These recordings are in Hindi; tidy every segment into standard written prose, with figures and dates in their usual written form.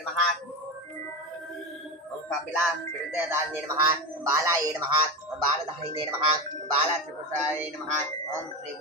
नमः ओम कपिला विरुद्धदाय नमः बालाय नमः बालधाय नमः बालात्रिपुराय नमः ओम श्री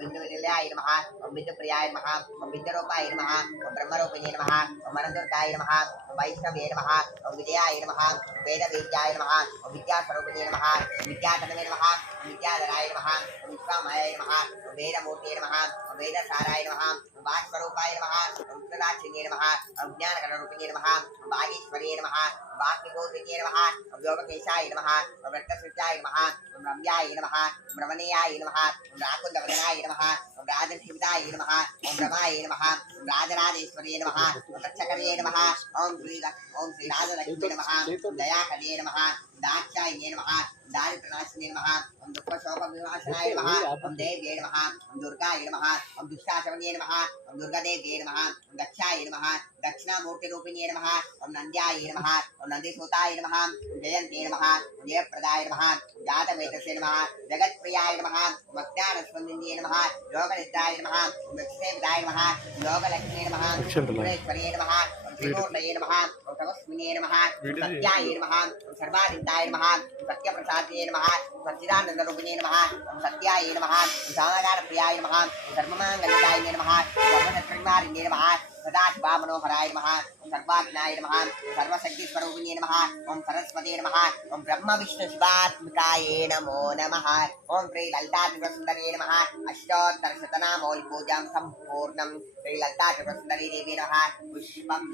बिंदुविनिलयाय नमः ओम बिंदुप्रियाय नमः ओम बिंदुरूपाय नमः ओम ब्रह्मरूपिणे नमः ओम अनंतुर्गाय नमः ओम वैष्णवे नमः ओम विजयाय नमः वेदवेद्याय नमः ओम विद्यास्वरूपिणे नमः ओम विद्याधनवे नमः ओम विद्याधराय नमः ओम विश्वमयाय नमः ओम वेदमूर्तये नमः ओम वेदसाराय नमः ओम वाक्स्वरूपाय नमः ओम सदाशिवे नमः ओम ज्ञानगणरूपिणे नमः ओम वागीश्वर्ये नमः वाक्यबोधिन्ये नमः ओम योगकेशाय नमः ओम रक्तसृष्टाय नमः ओम रम्याय नमः ओम रमणीयाय नमः ओम राकुंडवदनाय नमः ओम राजनिवासाय नमः ओम रमाय नमः ओम राजराजेश्वर्ये नमः ओम रक्षकर्ये नमः ओम श्री राजलक्ष्मी नमः ओम दयाकर्ये नमः दाक्षायिन्ये नमः दारिद्र्यनाशिने नमः ओम दुःखशोकविनाशनाय नमः ओम देव्ये नमः ओम दुर्गाय नमः ओम दुष्टाशमन्ये नमः ओम दुर्गादेव्ये नमः ओम दक्षाय नमः दक्षिणामूर्तिरूपिण्ये नमः ओम नन्द्याय नमः ओम नन्दीसूताय नमः ओम जयन्ते नमः ओम जयप्रदाय नमः ओम जातवेदसे नमः जगत्प्रियाय नमः ओम अज्ञानस्पन्दिन्ये नमः योगनिद्राय नमः ओम लक्ष्मीदाय नमः ओम योगलक्ष्मी नमः ओम सुरेश्वर्ये नमः ओम त्रिमूर्तये नमः ओम तमस्विने नमः ओम सत्याय नमः ओम सर्वादिताय नमः ओम सत्यप्रसादये नमः ओम सच्चिदानन्दरूपिणे नमः ओम सत्याय नमः ओम सामगानप्रियाय नमः ओम सर्वमङ्गलदाय नमः ओम सर्वशत्रुनिवारिणे नमः सदाशिवामनोहराय नमः ओम सर्वाज्ञाय नमः ओम सर्वशक्तिस्वरूपिणे नमः ओम सरस्वती नमः ओम ब्रह्म विष्णु शिवात्मकाय नमो नमः ओम श्री ललिता त्रिपुरसुन्दरी नमः अष्टोत्तरशतनामोल्पूजां सम्पूर्णं श्री ललिता त्रिपुरसुन्दरी देवी नमः पुष्पं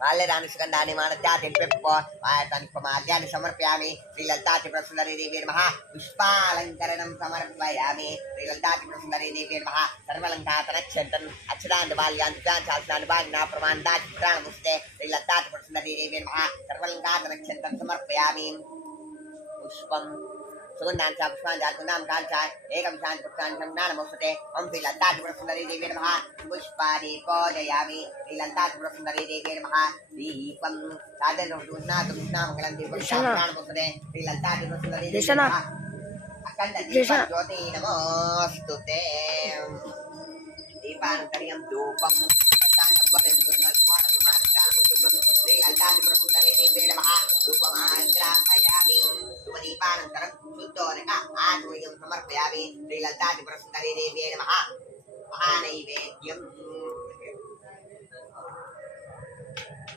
बाल्यदानि सुगन्धानि मानत्यातिल्पिप्प आयतानि पमाद्यानि समर्पयामि श्रीललिता त्रिपुरसुन्दरी देवी नमः पुष्पालङ्करणं समर्पयामि श्रीललिता त्रिपुरसुन्दरी देवी नमः सर्वालङ्कारतनक्षन्तन् अक्षदान्तबाल्यान्तान् प्रमाणदाचित्राणमुस्ते श्रीललिता त्रिपुरसुन्दरी देवी नमः सर्वालङ्कारतनक्षन्तन् समर्पयामि पुष्पं सुगन्धान् च पुष्पान् च कुन्दां काञ्च एकं शान्ति पुष्पान् संज्ञानमुस्ते ओम श्री ललिता त्रिपुरसुन्दरी देवी नमः पुष्पाणि पूजयामि श्री ललिता त्रिपुरसुन्दरी देवी नमः दीपं साधनोन्नातुष्णामङ्गलं दीपं शास्त्राणमुस्ते श्री ललिता त्रिपुरसुन्दरी देवी नमः अखण्ड दीपं ज्योति नमोस्तुते दीपान्तर्यं धूपं श्री ललिता त्रिपुरसुन्दरी देवी नमः धूपमाग्रापयामि धूपदीपानन्तरं शुद्धोदक आत्मयं समर्पयामि श्री ललिता त्रिपुरसुन्दरी देवी नमः महानैवेद्यम्